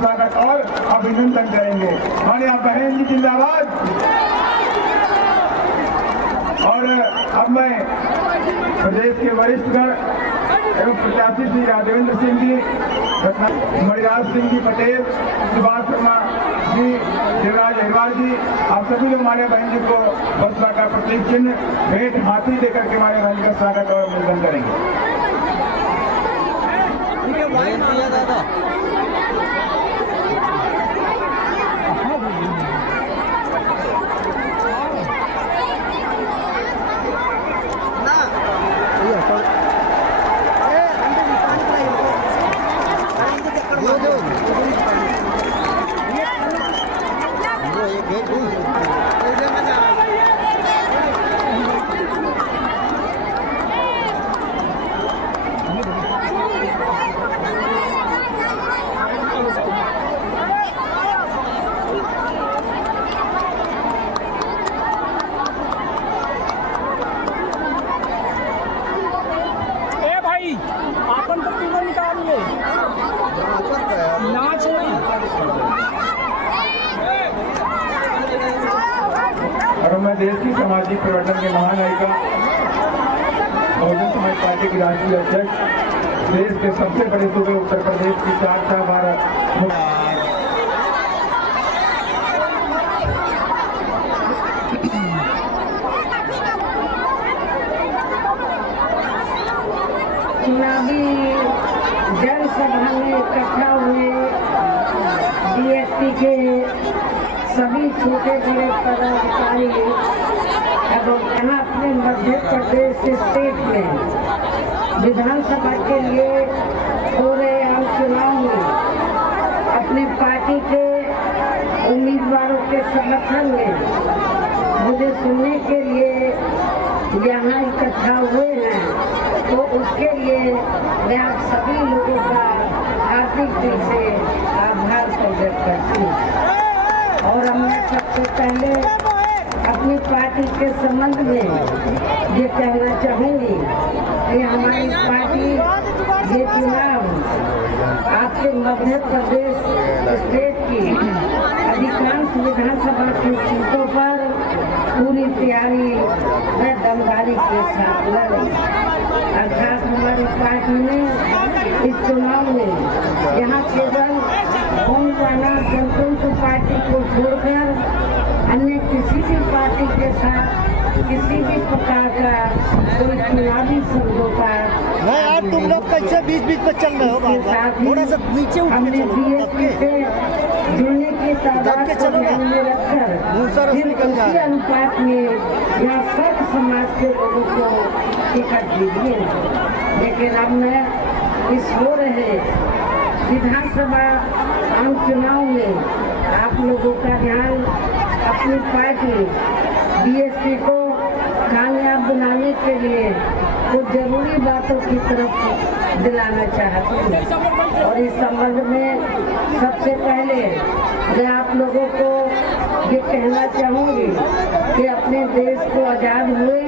स्वागत और अभिनंदन करेंगे। माननीय बहन जी जिंदाबाद। और अब मैं प्रदेश के वरिष्ठ एवं प्रत्याशी श्री राघवेंद्र सिंह जी, मणिराज सिंह जी पटेल, सुभाष शर्मा जी, शिवराज अहिरवार जी, आप सभी लोग माननीय बहन जी को बसपा का प्रतीक चिन्ह भेंट हाथी देकर के माननीय बहन जी का स्वागत और अभिनंदन करेंगे। आपन तो तीनों निकालिए नाच नहीं। और मैं देश की सामाजिक परिवर्तन के महानायिका बहुजन समाज पार्टी की राष्ट्रीय अध्यक्ष, देश के सबसे बड़े सूबे उत्तर प्रदेश की 4 बार चुनावी जनसभा में इकट्ठा हुए बीएसपी के सभी छोटे बड़े पदाधिकारी एवं यहाँ अपने मध्य प्रदेश स्टेट में विधानसभा के लिए हो रहे आम चुनाव में अपनी पार्टी के उम्मीदवारों के समर्थन में मुझे सुनने के लिए यहाँ इकट्ठा हुए हैं, तो उसके लिए मैं आप सभी लोगों का हार्दिक दिल से आभार प्रकट करती हूँ। और मैं सबसे पहले अपनी पार्टी के संबंध में ये कहना चाहूँगी कि हमारी पार्टी ये चुनाव आपके मध्य प्रदेश स्टेट की अधिकांश विधानसभा की सीटों पर पूरी तैयारी व दमदारी के साथ लड़ी। अर्थात हमारी पार्टी ने इस चुनाव में यहाँ केवल होमजाना जनतंत्र पार्टी को छोड़कर अन्य किसी भी पार्टी के साथ किसी भी प्रकार का कोई चुनावी समझौता नहीं। यार तुम लोग कैसे बीच बीच में चल रहे हो? थोड़ा सा नीचे हमने बीएसपी से जुड़ने की तादाद को ध्यान में रखकर उसी अनुपात में यहाँ सब समाज के लोगों को टिकट दी है। लेकिन अब मैं इस हो रहे विधानसभा आम चुनाव में आप लोगों का ध्यान अपनी पार्टी बीएसपी को कामयाब बनाने के लिए कुछ जरूरी बातों की तरफ दिलाना चाहती हूँ। और इस संबंध में सबसे पहले मैं आप लोगों को ये कहना चाहूँगी कि अपने देश को आज़ाद हुए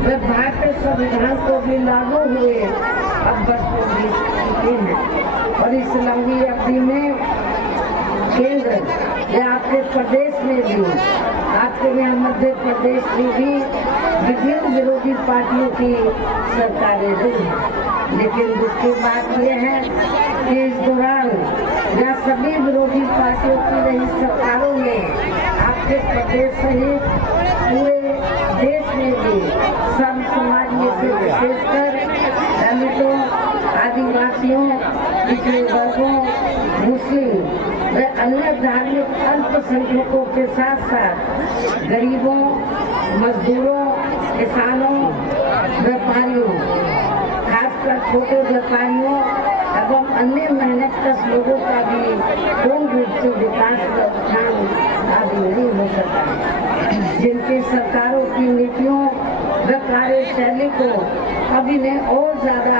व भारतीय संविधान को भी लागू हुए अब बरसों बीत चुके हैं। और इस लंबी अवधि में केंद्र या आपके प्रदेश में भी, आपके यहाँ मध्य प्रदेश में भी विभिन्न विरोधी पार्टियों की सरकारें रही। लेकिन दूसरी बात यह है कि इस दौरान यहाँ सभी विरोधी पार्टियों की रही सरकारों में आपके प्रदेश सहित पूरे देश में भी सब समाज में से विशेषकर दलितों, आदिवासियों, पिछड़े वर्गों, मुस्लिम व अन्य धार्मिक अल्पसंख्यकों के साथ साथ गरीबों, मजदूरों, किसानों, व्यापारियों, खासकर छोटे व्यापारियों एवं अन्य मेहनतकश लोगों का भी पूर्ण रूप से विकास व उत्थान आदि नहीं हो सकता। जिनकी सरकारों की नीतियों व कार्यों से को अब इन्हें और ज़्यादा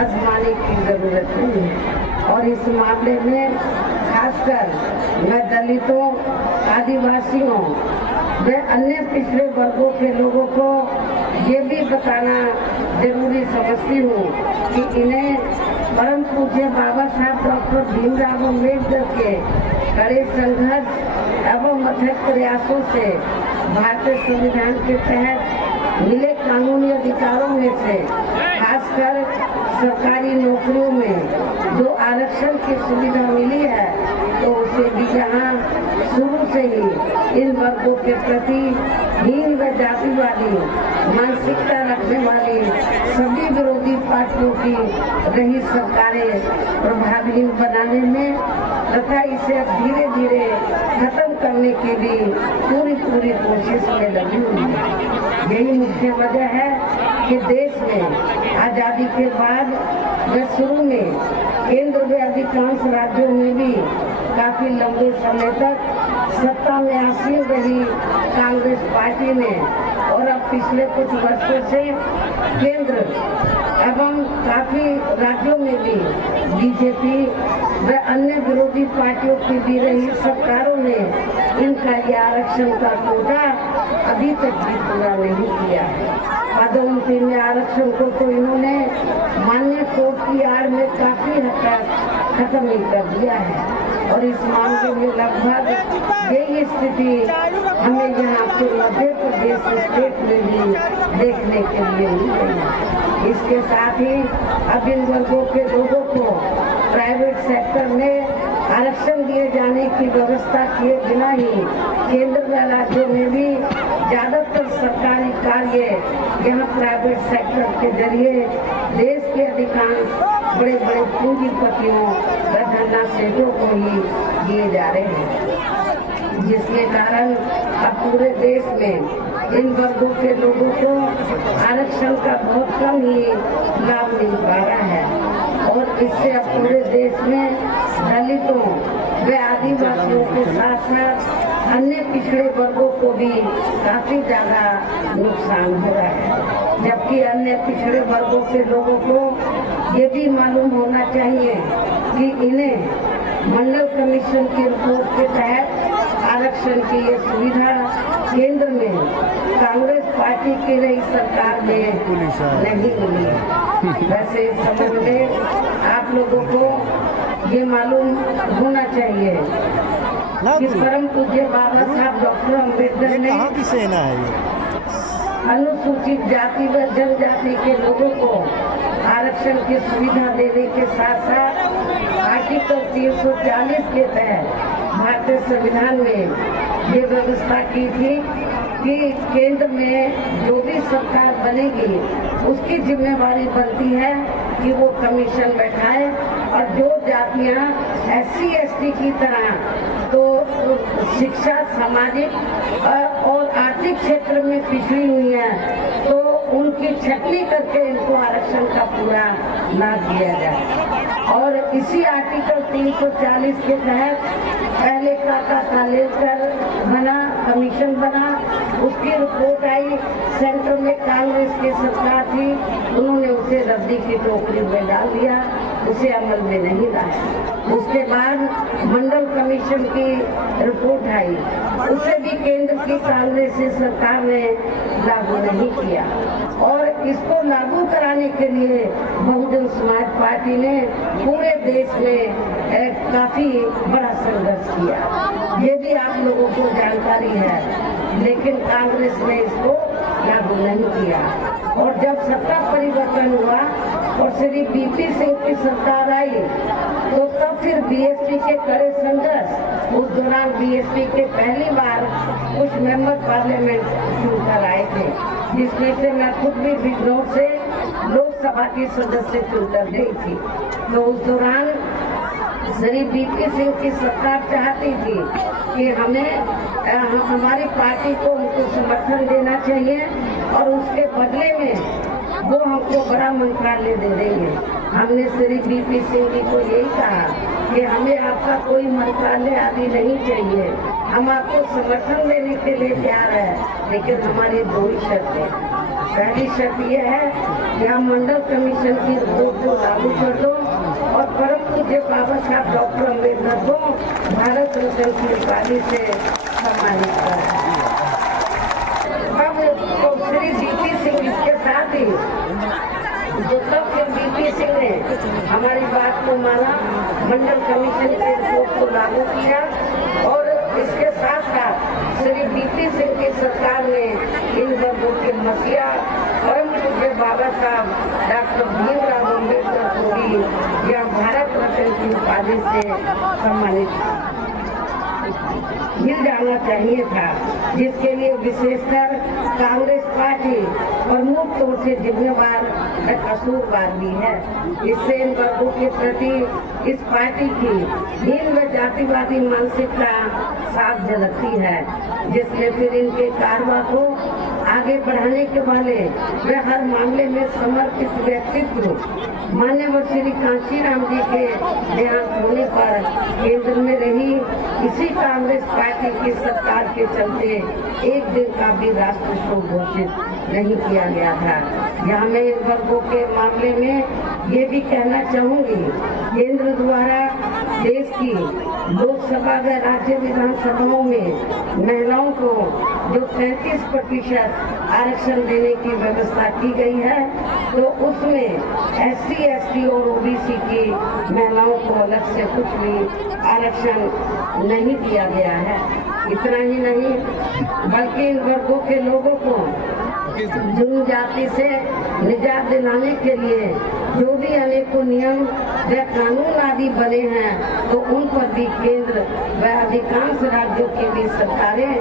आजमाने की ज़रूरत नहीं है। और इस मामले में खासकर मैं दलितों, आदिवासियों व अन्य पिछड़े वर्गों के लोगों को ये भी बताना जरूरी समझती हूँ कि इन्हें परम पूज्य बाबा साहब डॉक्टर भीमराव अम्बेडकर के कड़े संघर्ष एवं अथक प्रयासों से भारतीय संविधान के तहत मिले कानूनी अधिकारों में से खासकर सरकारी नौकरियों में जो आरक्षण की सुविधा मिली है, तो उसे भी जहाँ शुरू से ही इन वर्गों के प्रति हीन व जातिवादी मानसिकता रखने वाली सभी विरोधी पार्टियों की रही सरकारें प्रभावहीन बनाने में तथा इसे धीरे धीरे खत्म करने की भी पूरी कोशिश में लगी हुई है। यही मुख्य वजह है कि देश में आज़ादी के बाद व शुरू में केंद्र व अधिकांश राज्यों में भी काफी लंबे समय तक सत्ता में आसीन रही कांग्रेस पार्टी ने और अब पिछले कुछ वर्षों से केंद्र एवं काफी राज्यों में भी बीजेपी व अन्य विरोधी पार्टियों की भी रही सरकारों ने इनका ये आरक्षण का कोटा अभी तक भी पूरा नहीं किया। पदोन्नति में आरक्षण को तो इन्होंने मान्य कोर्ट की आड़ में काफी हद तक खत्म ही कर दिया है। और इस मामले में लगभग यही स्थिति हमें यहाँ के मध्य प्रदेश स्टेट में भी देखने के लिए मिल रही है। इसके साथ ही अब इन वर्गों के लोगों को प्राइवेट सेक्टर में आरक्षण दिए जाने की व्यवस्था किए बिना ही केंद्र व राज्यों में भी ज्यादातर सरकारी कार्य यहाँ प्राइवेट सेक्टर के जरिए देश के अधिकांश बड़े बड़े पूंजीपतियों व धनराशियों को ही दिए जा रहे हैं, जिसके कारण अब पूरे देश में इन वर्गों के लोगों को आरक्षण का बहुत कम ही लाभ मिल पा रहा है। और इससे अब पूरे देश में दलितों व आदिवासियों के साथ साथ अन्य पिछड़े वर्गों को भी काफी ज्यादा नुकसान हो रहा है। जबकि अन्य पिछड़े वर्गों के लोगों को ये भी मालूम होना चाहिए कि इन्हें मंडल कमीशन की रिपोर्ट के तहत आरक्षण की ये सुविधा केंद्र में कांग्रेस पार्टी की रही सरकार में नहीं मिली है। वैसे इस संबंध में आप लोगों को ये मालूम होना चाहिए कि परम पूज्य बाबा साहब डॉक्टर अम्बेडकर ने कहाँ की सेना है ये? अनुसूचित जाति व जनजाति के लोगों को आरक्षण की सुविधा देने के साथ साथ आर्टिकल 340 के तहत भारतीय संविधान में ये व्यवस्था की थी कि केंद्र में जो भी सरकार बनेगी उसकी जिम्मेवारी बनती है कि वो कमीशन बैठाए और जो जातियां SC ST की तरह तो शिक्षा, सामाजिक और आर्थिक क्षेत्र में पिछड़ी हुई है, तो उनकी छटनी करके इनको आरक्षण का पूरा लाभ दिया जाए। और इसी आर्टिकल 340 के तहत पहले का लेकर बना, कमीशन बना, उसकी रिपोर्ट आई, सेंटर में कांग्रेस की सरकार थी, उन्होंने उसे रद्दी की टोकरी में डाल दिया, उसे अमल में नहीं लाया। उसके बाद मंडल कमीशन की रिपोर्ट आई, उसे भी केंद्र की कांग्रेसी सरकार ने लागू नहीं किया। और इसको लागू कराने के लिए बहुजन समाज पार्टी ने पूरे देश में काफी बड़ा संघर्ष किया। ये भी आप लोगों को जानकारी है, लेकिन कांग्रेस ने इसको लागू नहीं किया। और जब सत्ता परिवर्तन हुआ और श्री BP सिंह की सरकार आई, तो तब फिर BSP के कड़े संघर्ष, उस दौरान BSP के पहली बार कुछ मेंबर पार्लियामेंट चुनकर आए थे, जिसमें से मैं खुद भी बिजनौर से लोकसभा की सदस्य चुनकर गई थी। तो उस दौरान श्री BP सिंह की सरकार चाहती थी कि हमारी पार्टी को उनको समर्थन देना चाहिए और उसके बदले में वो हमको बड़ा मंत्रालय दे देंगे। हमने श्री BP सिंह जी को यही कहा कि हमें आपका कोई मंत्रालय आदि नहीं चाहिए, हम आपको समर्थन देने के लिए तैयार है, लेकिन हमारी दो ही शर्तें। पहली शर्त यह है कि आप मंडल कमीशन की रिपोर्ट को लागू कर दो और परम पूज्य बाबा साहब डॉक्टर अम्बेडकर को भारत रत्न की उपाधि से सम्मानित कर। अब तो श्री बीपी सिंह इसके साथ ही जो तब फिर बीपी सिंह ने हमारी बात को माना, मंडल कमीशन की रिपोर्ट को लागू किया और इसके साथ साथ श्री बीपी सिंह की सरकार ने इन वर्गों के मसीहा परम पूज्य बाबा साहब डॉक्टर भीमराव अम्बेडकर को भी यह भारत रत्न की उपाधि से सम्मानित मिल जाना चाहिए था, जिसके लिए विशेषकर कांग्रेस पार्टी प्रमुख तौर से जिम्मेवार व कसूरवार भी है। इससे इन वर्गों के प्रति इस पार्टी की हीन व जातिवादी मानसिकता साफ झलकती है, जिसमें फिर इनके कारवा को आगे बढ़ाने के वाले व हर मामले में समर्पित व्यक्तित्व मान्यवर श्री कांशीराम जी के देहांत होने पर केंद्र में रही इसी कांग्रेस पार्टी की सरकार के चलते एक दिन का भी राष्ट्र शोक घोषित नहीं किया गया था। यहाँ मैं इन वर्गों के मामले में ये भी कहना चाहूँगी, केंद्र द्वारा देश की लोकसभा व राज्य विधानसभाओं में महिलाओं को जो 33% आरक्षण देने की व्यवस्था की गई है, तो उसमें SC, ST और OBC की महिलाओं को अलग से कुछ भी आरक्षण नहीं दिया गया है। इतना ही नहीं, बल्कि इन वर्गों के लोगों को जनजाति से निजात दिलाने के लिए जो भी अनेकों नियम व कानून आदि बने हैं, तो उन पर भी केंद्र व अधिकांश राज्यों की भी सरकारें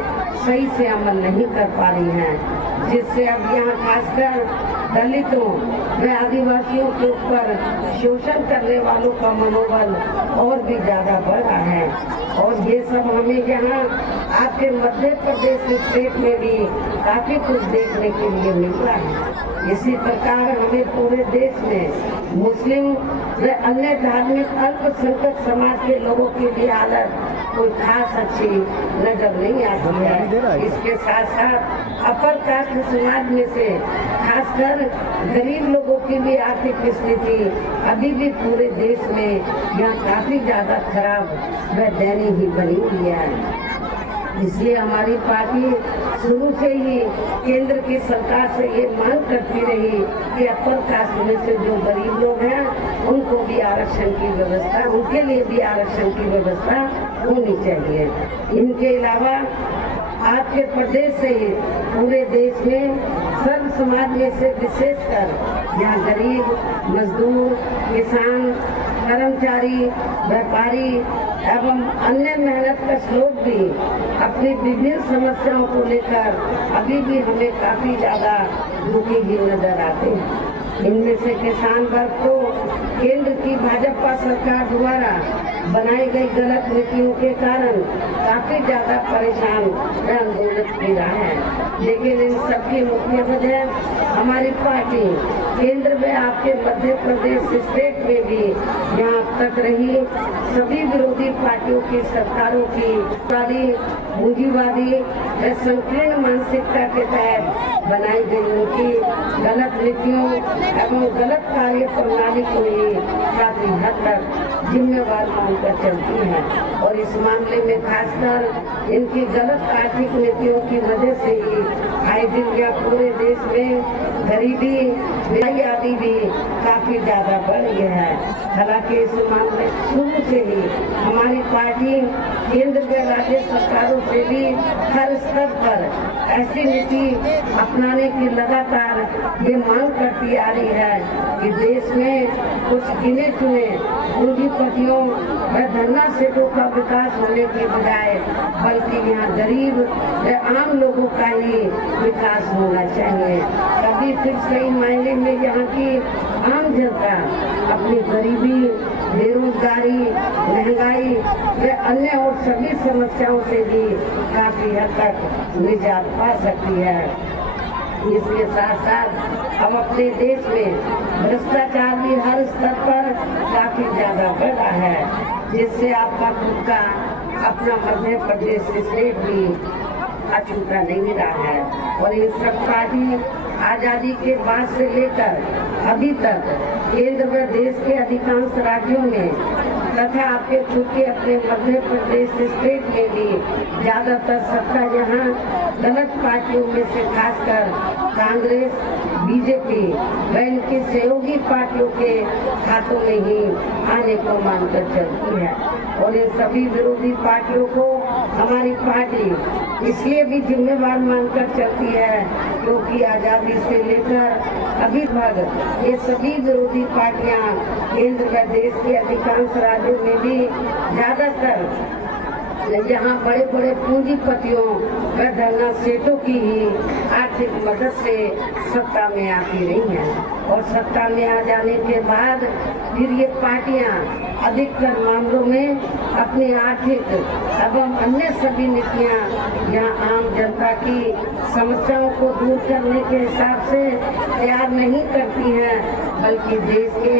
सही से अमल नहीं कर पा रही हैं, जिससे अब यहाँ खासकर दलितों व आदिवासियों के ऊपर शोषण करने वालों का मनोबल और भी ज्यादा बढ़ रहा है। और ये सब हमें यहाँ आपके मध्य प्रदेश स्टेट में भी काफी कुछ देखने के लिए मिल रहा है। इसी प्रकार हमें पूरे देश में मुस्लिम व अन्य धार्मिक अल्पसंख्यक समाज के लोगों की भी हालत कोई खास अच्छी नजर नहीं आती है। इसके साथ साथ अपर कास्ट समाज में से खासकर गरीब लोगों की भी आर्थिक स्थिति अभी भी पूरे देश में यहाँ काफी ज्यादा खराब व दयनीय ही बनी हुई है। इसलिए हमारी पार्टी शुरू से ही केंद्र की सरकार से ये मांग करती रही कि अपर कास्ट में से जो गरीब लोग हैं उनको भी आरक्षण की व्यवस्था, उनके लिए भी आरक्षण की व्यवस्था होनी चाहिए। इनके अलावा आपके प्रदेश से ही पूरे देश में सर्व समाज में से विशेषकर यहाँ गरीब, मजदूर, किसान, कर्मचारी, व्यापारी एवं अन्य मेहनत कश लोग भी अपनी विभिन्न समस्याओं को लेकर अभी भी हमें काफी ज्यादा दुखी भी नजर आते हैं। इनमें से किसान वर्ग को केंद्र की भाजपा सरकार द्वारा बनाई गई गलत नीतियों के कारण काफी ज्यादा परेशान व आंदोलित भी रहा है। लेकिन इन सबकी मुख्य वजह हमारी पार्टी केंद्र में आपके मध्य प्रदेश स्टेट में भी यहाँ तक रही सभी विरोधी पार्टियों की सरकारों की पूंजीवादी व संकीर्ण मानसिकता के तहत बनाई गई उनकी गलत नीतियों एवं गलत कार्य प्रणाली को ही काफी हद तक जिम्मेवार मानकर चलती है। और इस मामले में खासकर इनकी गलत आर्थिक नीतियों की वजह से ही आए दिन या पूरे देश में गरीबी महंगाई आदि भी काफी ज्यादा बढ़ गया है। हालांकि इस मामले शुरू से ही हमारी पार्टी केंद्र व राज्य सरकारों से भी हर स्तर पर ऐसी नीति अपनाने की लगातार ये मांग करती आ रही है कि देश में कुछ गिने चुने पूंजीपतियों व धन्ना सेठों का विकास होने के बजाय बल्कि यहाँ गरीब व आम लोगों का ही विकास होना चाहिए। तभी फिर सही मायने में यहाँ की आम जनता अपनी गरीबी, बेरोजगारी, महंगाई व अन्य और सभी समस्याओं से भी काफी हद तक निजात पा सकती है। इसके साथ साथ अब अपने देश में भ्रष्टाचार भी हर स्तर पर काफी ज्यादा बढ़ रहा है, जिससे आपका खुद का अपना मध्य प्रदेश स्टेट भी अछूता नहीं रहा है। और ये सब पार्टी आजादी के बाद से लेकर अभी तक केंद्र व देश के अधिकांश राज्यों में तथा आपके खुद के अपने मध्य प्रदेश स्टेट में भी ज्यादातर सत्ता यहाँ गलत पार्टियों में से खासकर कांग्रेस, बीजेपी व इनकी सहयोगी पार्टियों के हाथों में ही आने को मानकर चलती है। और इन सभी विरोधी पार्टियों को हमारी पार्टी इसलिए भी जिम्मेवार मानकर चलती है क्योंकि आजादी से लेकर अभी तक ये सभी विरोधी पार्टियां केंद्र व देश के अधिकांश राज्यों में भी ज्यादातर यहाँ बड़े बड़े पूंजीपतियों व धरना सेठों की ही आर्थिक मदद से सत्ता में आती रही हैं। और सत्ता में आ जाने के बाद फिर ये पार्टियां अधिकतर मामलों में अपनी आर्थिक एवं अन्य सभी नीतियां यहाँ आम जनता की समस्याओं को दूर करने के हिसाब से तैयार नहीं करती हैं, बल्कि देश के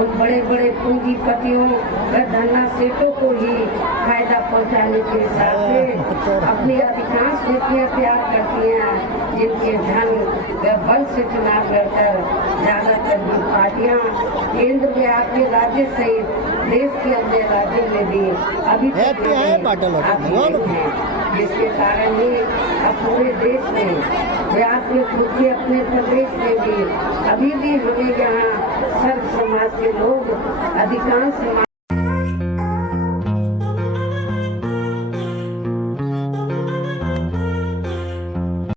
उन बड़े बड़े पूंजीपतियों व धरना सेठों को ही फायदा पहुंचाने के हिसाब से अपनी अधिकांश नीतियां तैयार करती हैं, जिनके धन व बल से चुनाव लड़कर ज्यादातर पार्टियां केंद्र में आपके राज्य सहित देश के अन्य राज्यों में भी अभी तक हैं, जिसके कारण ही अब पूरे देश में आपके खुद के अपने प्रदेश में भी अभी भी हमें यहाँ सर्व समाज के लोग अधिकांश समाज